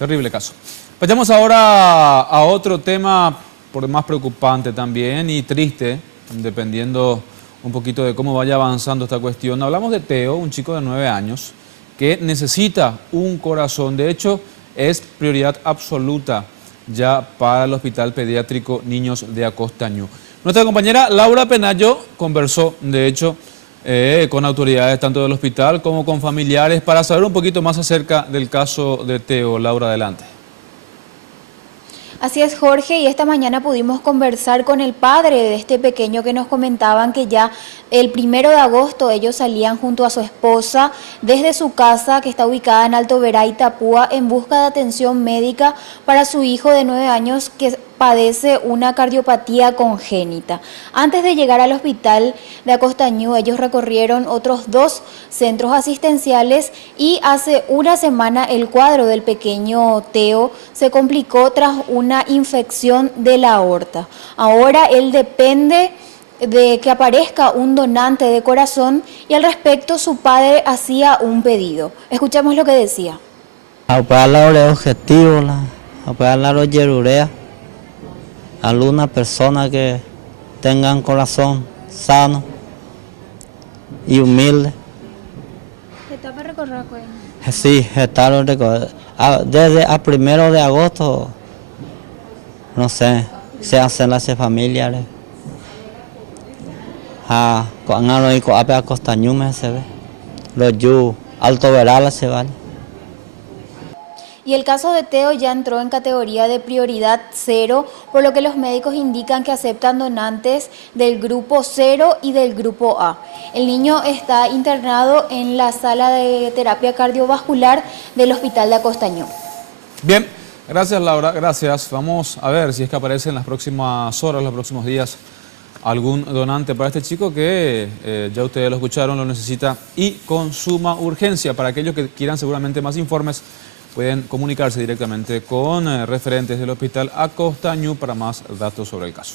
Terrible caso. Vayamos ahora a otro tema por demás preocupante también y triste, dependiendo un poquito de cómo vaya avanzando esta cuestión. Hablamos de Teo, un chico de 9 años, que necesita un corazón. De hecho, es prioridad absoluta ya para el Hospital Pediátrico Niños de Acostañú. Nuestra compañera Laura Penayo conversó, de hecho, con autoridades tanto del hospital como con familiares para saber un poquito más acerca del caso de Teo. Laura, adelante. Así es, Jorge, y esta mañana pudimos conversar con el padre de este pequeño que nos comentaban que ya el 1 de agosto ellos salían junto a su esposa desde su casa que está ubicada en Alto Verá, Itapúa, en busca de atención médica para su hijo de 9 años que padece una cardiopatía congénita. Antes de llegar al hospital de Acostañú, ellos recorrieron otros 2 centros asistenciales y hace una semana el cuadro del pequeño Teo se complicó tras una infección de la aorta. Ahora él depende de que aparezca un donante de corazón y al respecto su padre hacía un pedido. Escuchamos lo que decía. Para los objetivos, para los yerurea, alguna persona que tenga un corazón sano y humilde. ¿Está para recorrer? Sí, está desde el 1 de agosto, no sé, se hacen las familiares. Con Acostañú me se ve, los yu, Alto Verá se vale. Y el caso de Teo ya entró en categoría de prioridad 0, por lo que los médicos indican que aceptan donantes del grupo 0 y del grupo A. El niño está internado en la sala de terapia cardiovascular del Hospital de Acostañú. Bien, gracias Laura, gracias. Vamos a ver si es que aparece en las próximas horas, los próximos días, algún donante para este chico que ya ustedes lo escucharon, lo necesita y con suma urgencia. Para aquellos que quieran seguramente más informes, pueden comunicarse directamente con referentes del Hospital Acostañú para más datos sobre el caso.